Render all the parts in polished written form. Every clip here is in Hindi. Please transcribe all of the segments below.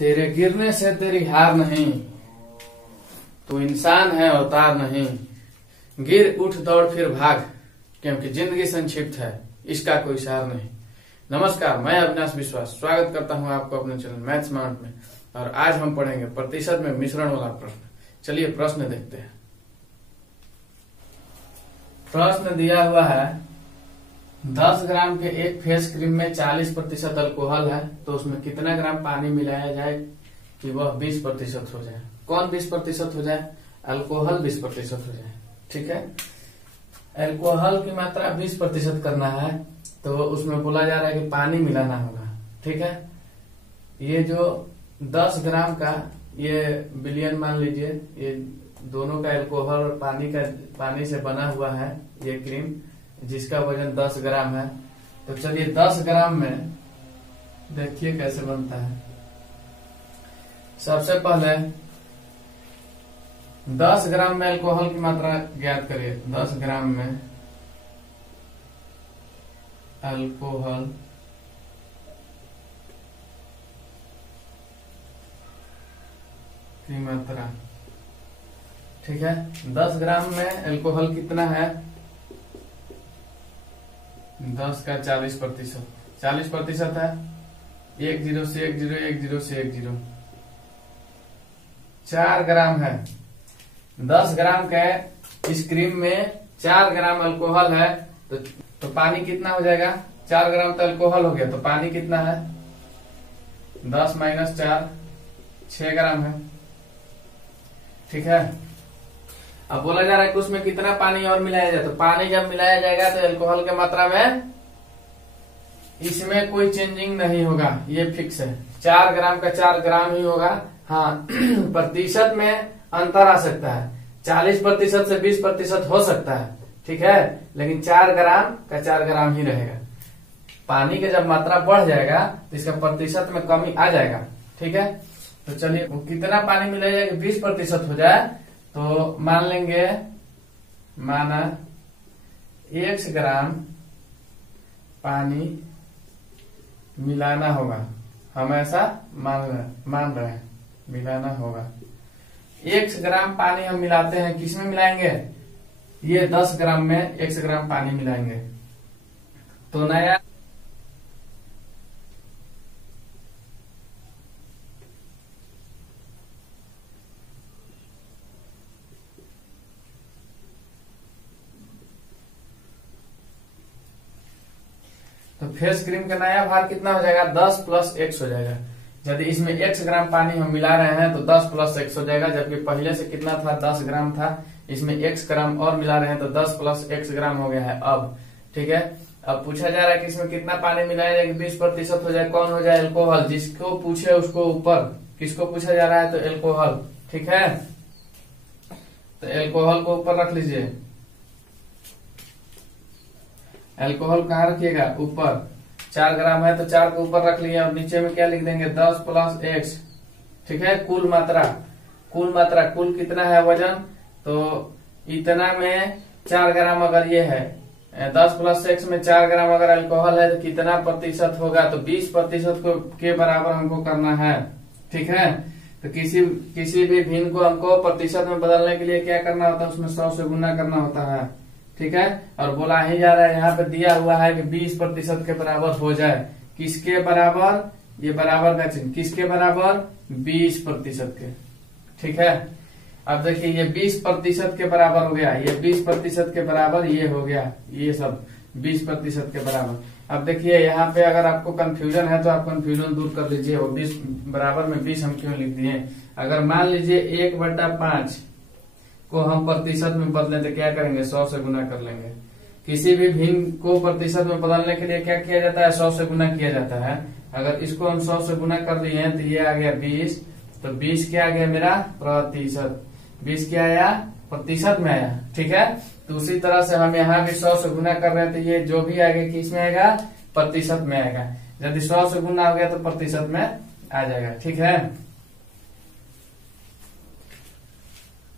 तेरे गिरने से तेरी हार नहीं, तू इंसान है अवतार नहीं। गिर उठ दौड़ फिर भाग, क्योंकि जिंदगी संक्षिप्त है, इसका कोई सार नहीं। नमस्कार, मैं अविनाश विश्वास स्वागत करता हूं आपको अपने चैनल मैथ स्मार्ट में। और आज हम पढ़ेंगे प्रतिशत में मिश्रण वाला प्रश्न। चलिए प्रश्न देखते हैं। प्रश्न दिया हुआ है 10 ग्राम के एक फेस क्रीम में 40% अल्कोहल है, तो उसमें कितना ग्राम पानी मिलाया जाए कि वह 20% हो जाए। कौन 20% हो जाए? अल्कोहल 20% हो जाए। ठीक है, अल्कोहल की मात्रा 20% करना है, तो उसमें बोला जा रहा है कि पानी मिलाना होगा। ठीक है, ये जो 10 ग्राम का ये बिलियन मान लीजिए, ये दोनों का अल्कोहल और पानी से बना हुआ है ये क्रीम, जिसका वजन 10 ग्राम है। तो चलिए 10 ग्राम में देखिए कैसे बनता है। सबसे पहले 10 ग्राम में अल्कोहल की मात्रा ज्ञात करिए। 10 ग्राम में अल्कोहल की मात्रा, ठीक है। 10 ग्राम में अल्कोहल कितना है? 10 का 40%, 40% है। 1 0 से 1 0, 1 0 से 1 0, 4 ग्राम है। 10 ग्राम के इस क्रीम में 4 ग्राम अल्कोहल है, तो पानी कितना हो जाएगा? 4 ग्राम तो अल्कोहल हो गया, तो पानी कितना है? 10 - 4, 6 ग्राम है। ठीक है, अब बोला जा रहा है कि उसमें कितना पानी और मिलाया जाए। तो पानी जब मिलाया जाएगा तो अल्कोहल की मात्रा में इसमें कोई चेंजिंग नहीं होगा, ये फिक्स है। 4 ग्राम का 4 ग्राम ही होगा। हाँ प्रतिशत में अंतर आ सकता है, 40% से 20% हो सकता है। ठीक है, लेकिन 4 ग्राम का 4 ग्राम ही रहेगा। पानी का जब मात्रा बढ़ जाएगा तो इसका प्रतिशत में कमी आ जाएगा। ठीक है, तो चलिए कितना पानी मिलाया जाएगा 20% हो जाए, तो मान लेंगे, माना 1 ग्राम पानी मिलाना होगा। हम ऐसा मान रहे हैं, मिलाना होगा। 1 ग्राम पानी हम मिलाते हैं, किसमें मिलाएंगे? ये 10 ग्राम में 1 ग्राम पानी मिलाएंगे, तो नया तो फेस क्रीम का नया भार कितना हो जाएगा? 10 + x हो जाएगा। यदि इसमें 1 ग्राम पानी हम मिला रहे हैं तो 10 + x हो जाएगा, जबकि पहले से कितना था? 10 ग्राम था। इसमें x ग्राम और मिला रहे हैं तो 10 + x ग्राम हो गया है अब। ठीक है, अब पूछा जा रहा है कि इसमें कितना पानी मिलाया जाए कि 20% हो जाए। कौन हो जाए? अल्कोहल। जिसको पूछे उसको ऊपर, किसको पूछा जा रहा है? तो अल्कोहल। ठीक है, तो अल्कोहल को ऊपर रख लीजिए। अल्कोहल कहाँ रखिएगा? ऊपर। 4 ग्राम है तो 4 को ऊपर रख लिया, और नीचे में क्या लिख देंगे? 10 + x। ठीक है, कुल मात्रा कुल कितना है वजन? तो इतना में 4 ग्राम अगर ये है, 10 + x में 4 ग्राम अगर अल्कोहल है तो कितना प्रतिशत होगा? तो 20% के बराबर हमको करना है। ठीक है, तो किसी भी भिन्न को हमको प्रतिशत में बदलने के लिए क्या करना होता है? उसमें 100 से गुना करना होता है। ठीक है, और बोला ही जा रहा है, यहाँ पे दिया हुआ है कि 20% के बराबर हो जाए। किसके बराबर? ये बराबर का चिन्ह किसके बराबर? 20% के। ठीक है, अब देखिए ये 20% के बराबर हो गया, ये 20% के बराबर ये हो गया, ये सब 20% के बराबर। अब देखिए यहाँ पे अगर आपको कंफ्यूजन है तो आप कंफ्यूजन दूर कर लीजिए। वो 20 बराबर में 20 हम क्यों लिख दिए? अगर मान लीजिए 1/5 को हम प्रतिशत में बदलें तो क्या करेंगे? 100 से गुना कर लेंगे। किसी भी भिन्न को प्रतिशत में बदलने के लिए क्या किया जाता है? 100 से गुना किया जाता है। अगर इसको हम 100 से गुना कर लिए हैं तो ये आ गया 20, तो 20 क्या आ गया मेरा? प्रतिशत। 20 क्या आया? प्रतिशत में आया। ठीक है, तो उसी तरह से हम यहाँ भी 100 से गुना कर रहे हैं, तो ये जो भी आएगा किस में आएगा? प्रतिशत में आएगा। यदि 100 से गुना हो गया तो प्रतिशत में आ जाएगा। ठीक है,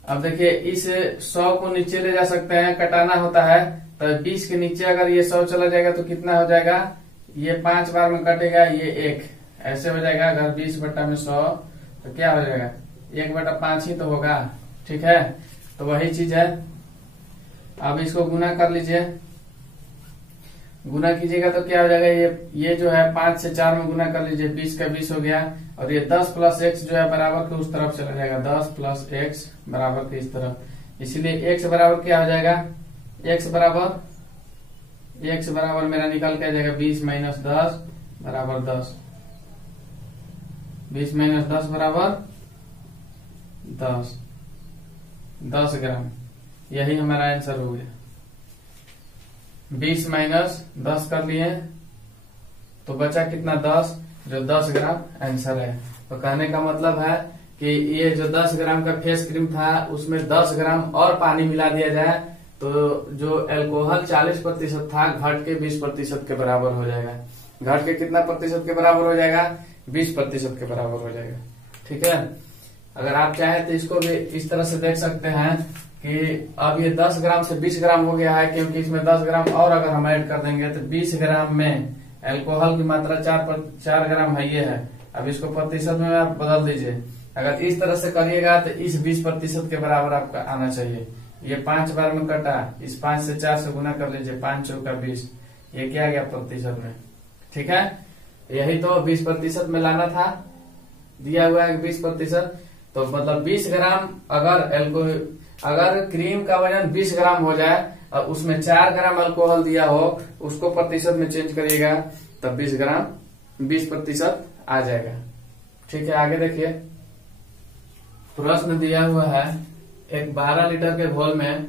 अब देखिए इस 100 को नीचे ले जा सकते हैं, कटाना होता है, तो 20 के नीचे अगर ये 100 चला जाएगा तो कितना हो जाएगा? ये 5 बार में कटेगा, ये 1 ऐसे हो जाएगा, अगर 20/100 तो क्या हो जाएगा, 1/5 ही तो होगा। ठीक है, तो वही चीज है। अब इसको गुना कर लीजिए, गुना कीजिएगा तो क्या हो जाएगा, ये जो है 5 से 4 में गुना कर लीजिए, 20 का 20 हो गया, और ये 10 + x जो है बराबर के उस तरफ चला जाएगा, 10 + x बराबर के इस तरफ। इसीलिए x बराबर क्या हो जाएगा, x बराबर मेरा निकल के आ जाएगा 20 - 10 बराबर 10, 20 - 10 बराबर 10 ग्राम। यही हमारा आंसर हो गया। 20 - 10 कर लिए तो बचा कितना, 10, जो 10 ग्राम आंसर है। तो कहने का मतलब है कि ये जो 10 ग्राम का फेस क्रीम था उसमें 10 ग्राम और पानी मिला दिया जाए तो जो अल्कोहल 40% था घट के 20% के बराबर हो जाएगा। घट के कितना प्रतिशत के बराबर हो जाएगा, 20% के बराबर हो जाएगा। ठीक है, अगर आप चाहें तो इसको भी इस तरह से देख सकते हैं कि अब ये 10 ग्राम से 20 ग्राम हो गया है, क्योंकि इसमें 10 ग्राम और अगर हम ऐड कर देंगे तो 20 ग्राम में अल्कोहल की मात्रा 4 ग्राम है, ये है। अब इसको प्रतिशत में आप बदल दीजिए। अगर इस तरह से करिएगा तो इस 20% के बराबर आपका आना चाहिए। ये 5 बार में कटा, इस 5 से 4 से गुना कर लीजिए, 5 चौका 20, ये क्या गया प्रतिशत में। ठीक है, यही तो 20% में लाना था, दिया हुआ है 20%। तो मतलब 20 ग्राम अगर क्रीम का वजन 20 ग्राम हो जाए और उसमें 4 ग्राम अल्कोहल दिया हो, उसको प्रतिशत में चेंज करिएगा तब 20% आ जाएगा। ठीक है, आगे देखिए, प्रश्न दिया हुआ है, एक 12 लीटर के घोल में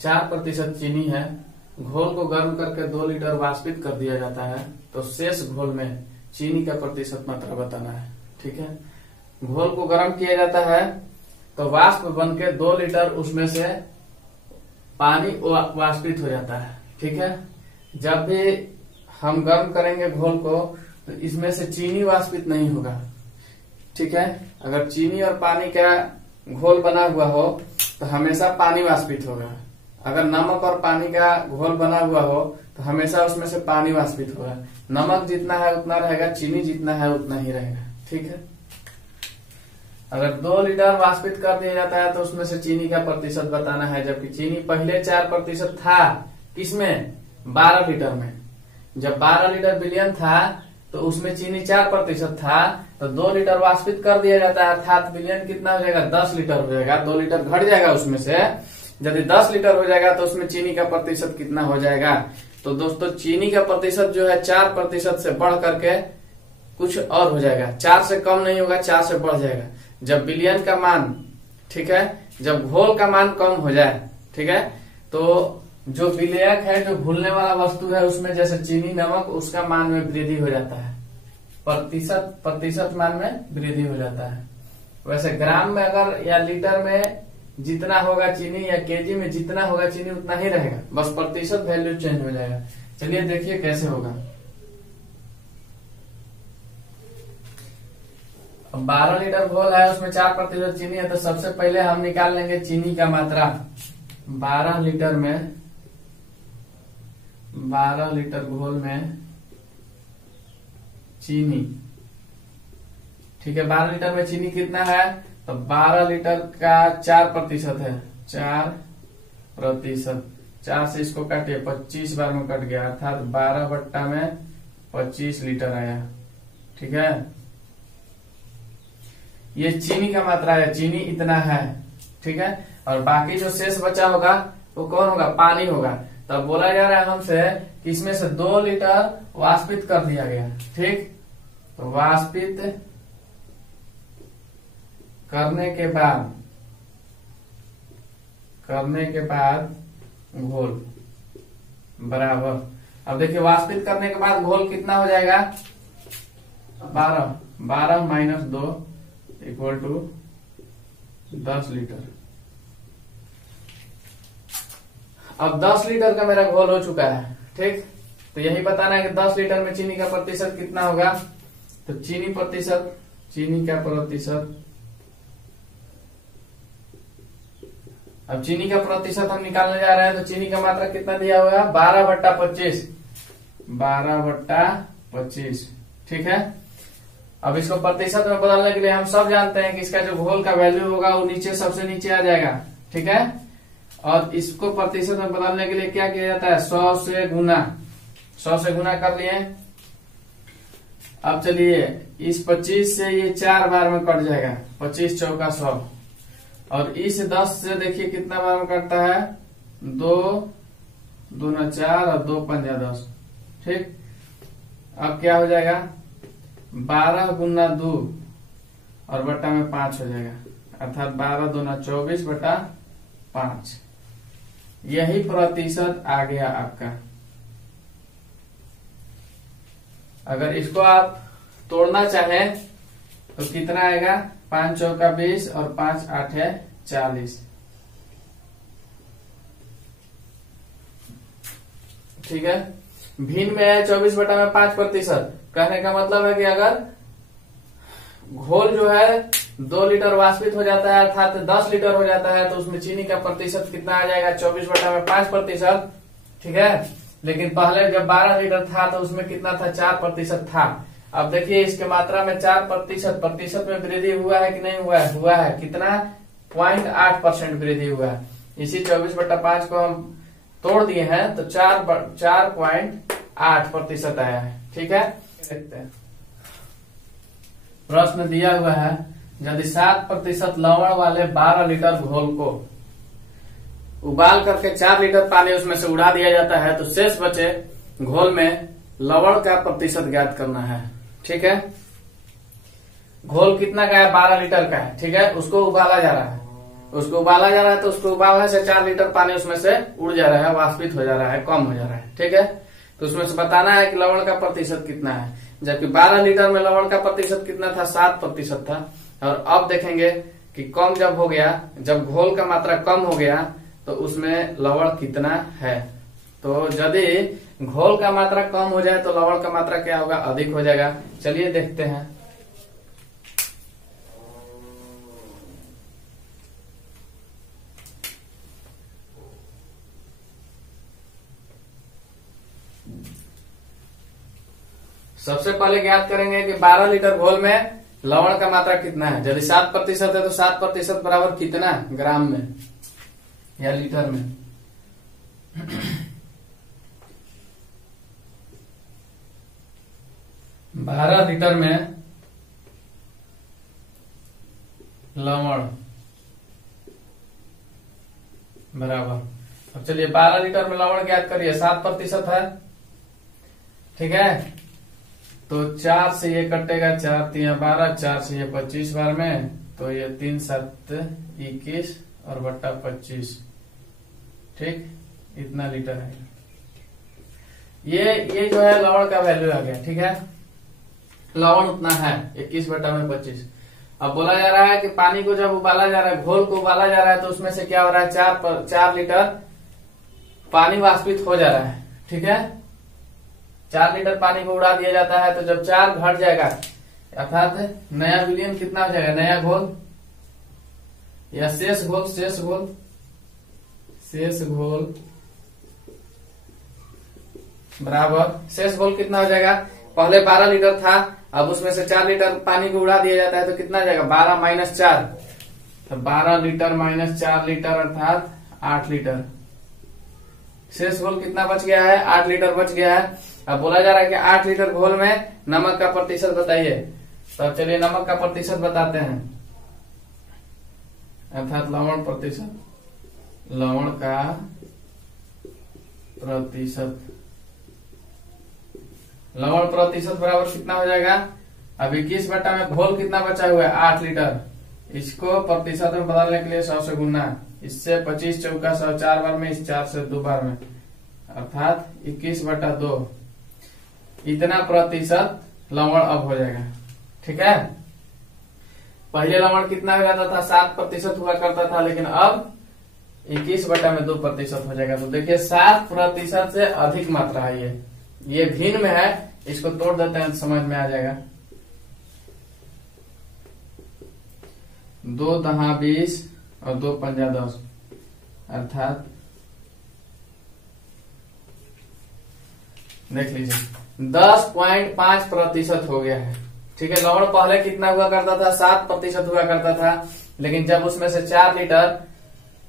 4% चीनी है, घोल को गर्म करके 2 लीटर वाष्पित कर दिया जाता है, तो शेष घोल में चीनी का प्रतिशत मात्रा बताना है। ठीक है, घोल को गर्म किया जाता है तो वाष्प बन के 2 लीटर उसमें से पानी वाष्पित हो जाता है। ठीक है, जब भी हम गर्म करेंगे घोल को तो इसमें से चीनी वाष्पित नहीं होगा। ठीक है, अगर चीनी और पानी का घोल बना हुआ हो तो हमेशा पानी वाष्पित होगा। अगर नमक और पानी का घोल बना हुआ हो तो हमेशा उसमें से पानी वाष्पित होगा। नमक जितना है उतना रहेगा, चीनी जितना है उतना ही रहेगा। ठीक है, अगर 2 लीटर वाष्पित कर दिया जाता है तो उसमें से चीनी का प्रतिशत बताना है, जबकि चीनी पहले 4% था, किसमें, 12 लीटर में। जब 12 लीटर विलयन था तो उसमें चीनी 4% था, तो 2 लीटर वाष्पित कर दिया जाता है, अर्थात विलयन कितना हो जाएगा, 10 लीटर हो जाएगा। 2 लीटर घट जाएगा उसमें से, यदि 10 लीटर हो जाएगा तो उसमें चीनी का प्रतिशत कितना हो जाएगा। तो दोस्तों चीनी का प्रतिशत जो है 4% से बढ़ करके कुछ और हो जाएगा, 4 से कम नहीं होगा, 4 से बढ़ जाएगा। जब विलयन का मान, ठीक है, जब घोल का मान कम हो जाए, ठीक है, तो जो विलयक है, जो घुलने वाला वस्तु है, उसमें जैसे चीनी, नमक, उसका मान में वृद्धि हो जाता है, प्रतिशत मान में वृद्धि हो जाता है। वैसे ग्राम में अगर या लीटर में जितना होगा चीनी या केजी में जितना होगा चीनी उतना ही रहेगा, बस प्रतिशत वैल्यू चेंज हो जाएगा। चलिए देखिए कैसे होगा। 12 लीटर घोल है, उसमें 4% चीनी है, तो सबसे पहले हम निकाल लेंगे चीनी का मात्रा। 12 लीटर घोल में चीनी, ठीक है, 12 लीटर में चीनी कितना है, तो 12 लीटर का 4% है, 4%, 4 से इसको काटिए, 25 बार में कट गया, अर्थात 12/25 लीटर आया। ठीक है, ये चीनी का मात्रा है, चीनी इतना है। ठीक है, और बाकी जो शेष बचा होगा वो कौन होगा, पानी होगा। तब बोला जा रहा है हमसे कि इसमें से 2 लीटर वाष्पित कर दिया गया। ठीक, तो वाष्पित करने के बाद घोल बराबर, अब देखिए वाष्पित करने के बाद घोल कितना हो जाएगा, 12 - 2 = 10 लीटर। अब 10 लीटर का मेरा घोल हो चुका है। ठीक, तो यही बताना है कि 10 लीटर में चीनी का प्रतिशत कितना होगा। तो चीनी का प्रतिशत, अब चीनी का प्रतिशत हम निकालने जा रहे हैं, तो चीनी का मात्रा कितना दिया हुआ है, 12/25। ठीक है, अब इसको प्रतिशत में बदलने के लिए हम सब जानते हैं कि इसका जो घोल का वैल्यू होगा वो नीचे सबसे नीचे आ जाएगा, ठीक है। और इसको प्रतिशत में बदलने के लिए क्या किया जाता है, 100 से गुना, 100 से गुना कर लिए। अब चलिए इस 25 से ये 4 बार में कट जाएगा, 25 चौका 100, और इस 10 से देखिए कितना बार में कटता है, 2 दूना 4 और 2 पंजा 10, ठीक। अब क्या हो जाएगा, 12 गुना 2 और बटा में 5 हो जाएगा, अर्थात 12 दूना 24 बटा 5। यही प्रतिशत आ गया आपका। अगर इसको आप तोड़ना चाहें तो कितना आएगा, 5 चौका 20 और 5 8 40, ठीक है। भिन्न में है 24 बटा में 5%। कहने का मतलब है कि अगर घोल जो है 2 लीटर वाष्पित हो जाता है अर्थात 10 लीटर हो जाता है, तो उसमें चीनी का प्रतिशत कितना आ जाएगा, 24 बटा में 5%, ठीक है। लेकिन पहले जब 12 लीटर था तो उसमें कितना था, 4% था। अब देखिए इसके मात्रा में 4% प्रतिशत में वृद्धि हुआ है कि नहीं हुआ है, हुआ है। कितना, 0.8% वृद्धि हुआ है। इसी 24 बटा 5 को हम तोड़ दिए हैं तो 4.8% आया है, ठीक है। देखते हैं, प्रश्न दिया हुआ है, यदि 7% लवण वाले 12 लीटर घोल को उबाल करके 4 लीटर पानी उसमें से उड़ा दिया जाता है तो शेष बचे घोल में लवण का प्रतिशत ज्ञात करना है, ठीक है। घोल कितना का है, 12 लीटर का है, ठीक है। उसको उबाला जा रहा है, उसको उबाला जा रहा है तो उसको उबालने से 4 लीटर पानी उसमें से उड़ जा रहा है, वाष्पित हो जा रहा है, कम हो जा रहा है, ठीक है। तो उसमें से बताना है कि लवण का प्रतिशत कितना है, जबकि 12 लीटर में लवण का प्रतिशत कितना था, 7% था। और अब देखेंगे कि कम जब हो गया, जब घोल का मात्रा कम हो गया तो उसमें लवण कितना है। तो यदि घोल का मात्रा कम हो जाए तो लवण का मात्रा क्या होगा, अधिक हो जाएगा। चलिए देखते हैं। सबसे पहले ज्ञात करेंगे कि 12 लीटर घोल में लवण का मात्रा कितना है। यदि 7% है तो 7% बराबर कितना, ग्राम में या लीटर में। बारह लीटर में लवण बराबर, अब चलिए 12 लीटर में लवण ज्ञात करिए, 7% है, ठीक है। तो 4 से ये कटेगा, 4 3 12, 4 से ये 25 बार में, तो ये 3 7 21 और बट्टा 25, ठीक, इतना लीटर है। ये जो है लवण का वैल्यू आ गया, ठीक है। लवण उतना है 21 बटा में 25। अब बोला जा रहा है कि पानी को जब उबाला जा रहा है, घोल को उबाला जा रहा है, तो उसमें से क्या हो रहा है, 4 लीटर पानी वाष्पित हो जा रहा है, ठीक है। 4 लीटर पानी को उड़ा दिया जाता है, तो जब 4 घट जाएगा अर्थात नया विलयन कितना हो जाएगा, नया घोल या शेष घोल, शेष घोल बराबर, शेष घोल कितना हो जाएगा, पहले 12 लीटर था, अब उसमें से 4 लीटर पानी को उड़ा दिया जाता है तो कितना जाएगा, 12 - 4, तो 12 लीटर - 4 लीटर अर्थात 8 लीटर। शेष घोल कितना बच गया है, 8 लीटर बच गया है। अब बोला जा रहा है कि 8 लीटर घोल में नमक का प्रतिशत बताइए। तो अब चलिए नमक का प्रतिशत बताते हैं, अर्थात लवण प्रतिशत, लवण का प्रतिशत, लवण प्रतिशत बराबर कितना हो जाएगा, अब 21 बटा में घोल कितना बचा हुआ है, 8 लीटर, इसको प्रतिशत में बदलने के लिए 100 से गुना, इससे 25 चौका 100 4 बार में, इस 4 से 2 बार में, अर्थात 21 बटा 2, इतना प्रतिशत लवण अब हो जाएगा, ठीक है। पहले लवण कितना हो जाता था, 7% हुआ करता था, लेकिन अब 21 बटा में 2% हो जाएगा। तो देखिए 7% से अधिक मात्रा है ये भिन्न में है, इसको तोड़ देते हैं तो समझ में आ जाएगा। 2 दहा 20 और 2 पंजा 10, अर्थात देख लीजिए 10.5% हो गया है, ठीक है, लवण पहले कितना हुआ करता था, 7% हुआ करता था, लेकिन जब उसमें से 4 लीटर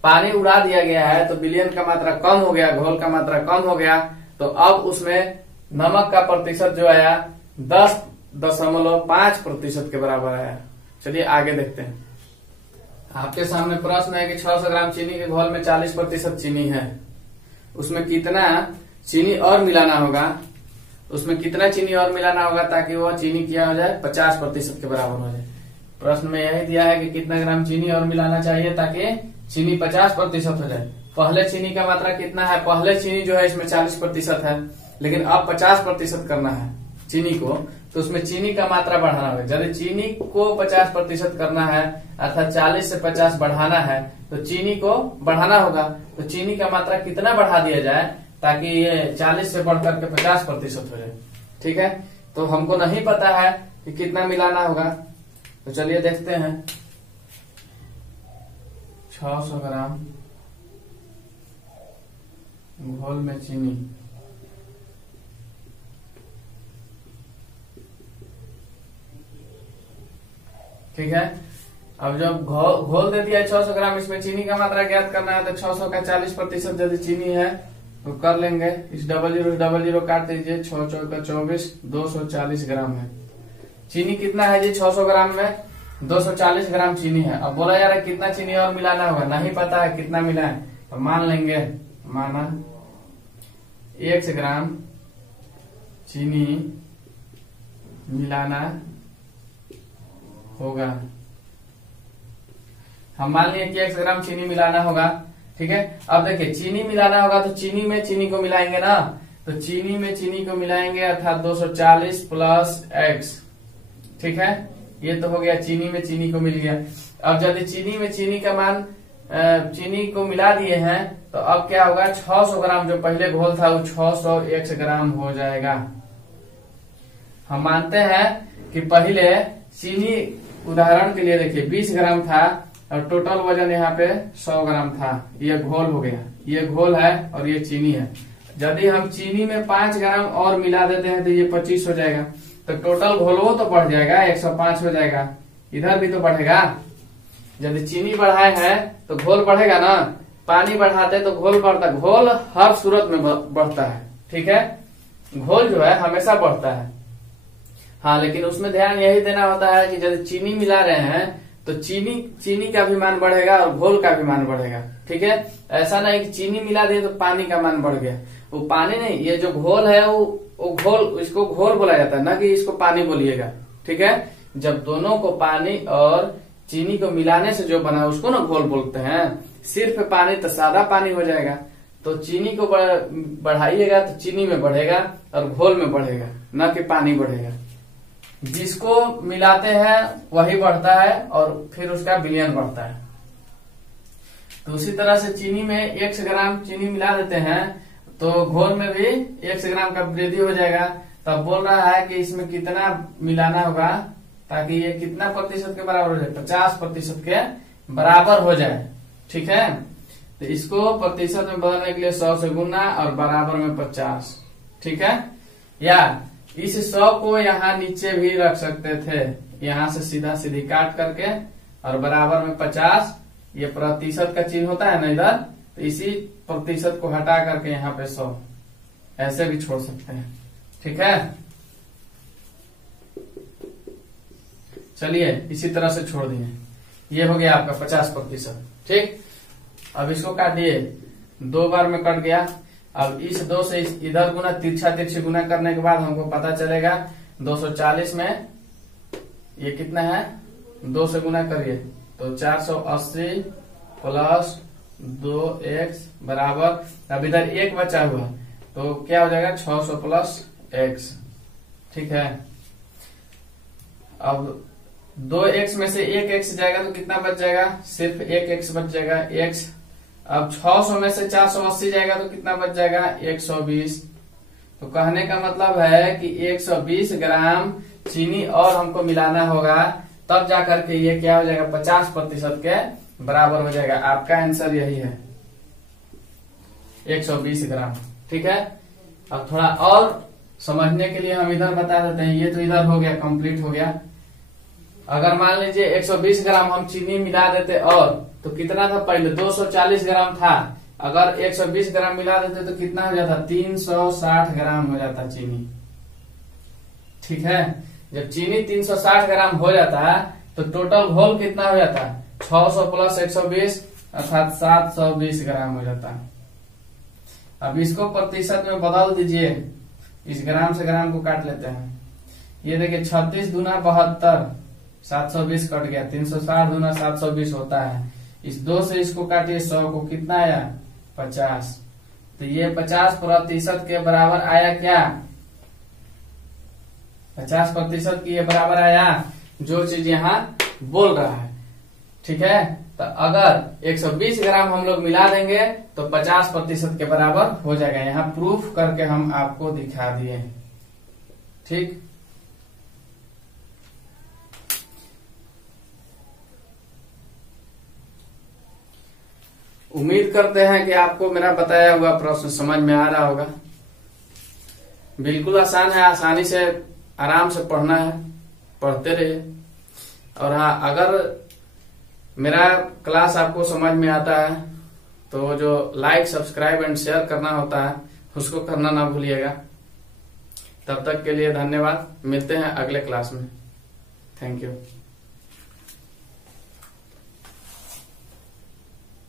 पानी उड़ा दिया गया है तो विलयन का मात्रा कम हो गया, घोल का मात्रा कम हो गया, तो अब उसमें नमक का प्रतिशत जो आया 10.5% के बराबर आया। चलिए आगे देखते हैं। आपके सामने प्रश्न है कि 600 ग्राम चीनी के घोल में 40% चीनी है, उसमें कितना चीनी और मिलाना होगा, उसमें कितना चीनी और मिलाना होगा ताकि वह चीनी क्या हो जाए, 50% के बराबर हो जाए। प्रश्न में यही दिया है कि कितना ग्राम चीनी और मिलाना चाहिए ताकि चीनी 50% हो जाए। पहले चीनी का मात्रा कितना है, पहले चीनी जो है इसमें 40% है, लेकिन अब 50% करना है चीनी को, तो उसमें चीनी का मात्रा बढ़ाना होगा। यदि चीनी को 50% करना है अर्थात 40 से 50 बढ़ाना है तो चीनी को बढ़ाना होगा। तो चीनी का मात्रा कितना बढ़ा दिया जाए ताकि ये 40 से बढ़कर के 50% हो जाए। ठीक है, तो हमको नहीं पता है कि कितना मिलाना होगा, तो चलिए देखते हैं। 600 ग्राम घोल में चीनी, ठीक है। अब जब घोल दे दिया है 600 ग्राम, इसमें चीनी का मात्रा ज्ञात करना है, तो 600 का 40% यदि चीनी है तो कर लेंगे, इस 00 काट दीजिए, 6 4 का 24, 240 ग्राम है। चीनी कितना है जी, 600 ग्राम में 240 ग्राम चीनी है। अब बोला जा रहा है कितना चीनी और मिलाना होगा, नहीं पता है कितना मिला है, तो मान लेंगे, माना 1 ग्राम चीनी मिलाना होगा। हम मान लिए कि 1 ग्राम चीनी मिलाना होगा, ठीक है। अब देखिए चीनी मिलाना होगा तो चीनी में चीनी को मिलाएंगे ना, तो चीनी में चीनी को मिलाएंगे अर्थात 240 प्लस x, ठीक है। ये तो हो गया चीनी में चीनी को मिल गया। अब यदि चीनी में चीनी का मान चीनी को मिला दिए हैं तो अब क्या होगा, 600 ग्राम जो पहले घोल था वो 601 ग्राम हो जाएगा। हम मानते हैं कि पहले चीनी उदाहरण के लिए देखिए 20 ग्राम था और टोटल वजन यहाँ पे 100 ग्राम था, ये घोल हो गया, ये घोल है और ये चीनी है। यदि हम चीनी में 5 ग्राम और मिला देते हैं तो ये 25 हो जाएगा, तो टोटल घोलो तो बढ़ जाएगा, 105 हो जाएगा। इधर भी तो बढ़ेगा, यदि चीनी बढ़ाए हैं तो घोल बढ़ेगा ना, पानी बढ़ाते तो घोल बढ़ता, घोल हर सूरत में बढ़ता है, ठीक है। घोल जो है हमेशा बढ़ता है, हाँ, लेकिन उसमें ध्यान यही देना होता है कि यदि चीनी मिला रहे हैं तो चीनी का भी मान बढ़ेगा और घोल का भी मान बढ़ेगा, ठीक है। ऐसा नहीं कि चीनी मिला दिए तो पानी का मान बढ़ गया, वो पानी नहीं, ये जो घोल है वो घोल, इसको घोल बोला जाता है, ना कि इसको पानी बोलिएगा, ठीक है। जब दोनों को पानी और चीनी को मिलाने से जो बना उसको ना घोल बोलते हैं। सिर्फ पानी तो सादा पानी हो जाएगा, तो चीनी को बढ़ाइएगा तो चीनी में बढ़ेगा और घोल में बढ़ेगा, न कि पानी बढ़ेगा। जिसको मिलाते हैं वही बढ़ता है और फिर उसका विलयन बढ़ता है। तो उसी तरह से चीनी में 1 ग्राम चीनी मिला देते हैं तो घोल में भी 1 ग्राम का वृद्धि हो जाएगा। तब बोल रहा है कि इसमें कितना मिलाना होगा ताकि ये कितना प्रतिशत के बराबर हो जाए, 50% के बराबर हो जाए, ठीक है। तो इसको प्रतिशत में बदलने के लिए 100 से गुना और बराबर में 50, ठीक है। या इस 100 को यहाँ नीचे भी रख सकते थे, यहाँ से सीधा सीधी काट करके और बराबर में 50, ये प्रतिशत का चिन्ह होता है ना इधर, तो इसी प्रतिशत को हटा करके यहाँ पे 100 ऐसे भी छोड़ सकते हैं, ठीक है। चलिए इसी तरह से छोड़ दिए, ये हो गया आपका 50%, ठीक। अब इसको काटिए, 2 बार में कट गया। अब इस 2 से इधर गुना, तिरछा तिरछी गुना करने के बाद हमको पता चलेगा 240 में ये कितना है, 2 से गुना करिए तो 480 प्लस 2x बराबर, अब इधर 1 बचा हुआ तो क्या हो जाएगा 600 प्लस x, ठीक है। अब 2x में से 1x जाएगा तो कितना बच जाएगा, सिर्फ 1x बच जाएगा, x। अब 600 में से 480 जाएगा तो कितना बच जाएगा, 120। तो कहने का मतलब है कि 120 ग्राम चीनी और हमको मिलाना होगा, तब जाकर के ये क्या हो जाएगा, 50% के बराबर हो जाएगा। आपका आंसर यही है, 120 ग्राम, ठीक है। अब थोड़ा और समझने के लिए हम इधर बता देते हैं। ये तो इधर हो गया, कंप्लीट हो गया। अगर मान लीजिए 120 ग्राम हम चीनी मिला देते और तो कितना था, पहले 240 ग्राम था। अगर 120 ग्राम मिला देते तो कितना हो जाता, 360 ग्राम हो जाता चीनी। ठीक है, जब चीनी 360 ग्राम हो जाता है तो टोटल घोल कितना हो जाता है, 600 प्लस 120 अर्थात 720 ग्राम हो जाता है। अब इसको प्रतिशत में बदल दीजिए, इस ग्राम से ग्राम को काट लेते हैं। ये देखिए 36 दूना 72, 720 कट गया, 360 दूना 720 होता है। इस 2 से इसको काटिए, 100 को कितना आया, 50। तो ये 50% के बराबर आया क्या, 50% की ये बराबर आया जो चीज यहाँ बोल रहा है। ठीक है, तो अगर 120 ग्राम हम लोग मिला देंगे तो 50% के बराबर हो जाएगा। यहाँ प्रूफ करके हम आपको दिखा दिए। ठीक, उम्मीद करते हैं कि आपको मेरा बताया हुआ प्रश्न समझ में आ रहा होगा। बिल्कुल आसान है, आसानी से आराम से पढ़ना है, पढ़ते रहिए। और हाँ, अगर मेरा क्लास आपको समझ में आता है तो जो लाइक, सब्सक्राइब एंड शेयर करना होता है उसको करना ना भूलिएगा। तब तक के लिए धन्यवाद, मिलते हैं अगले क्लास में। Thank you.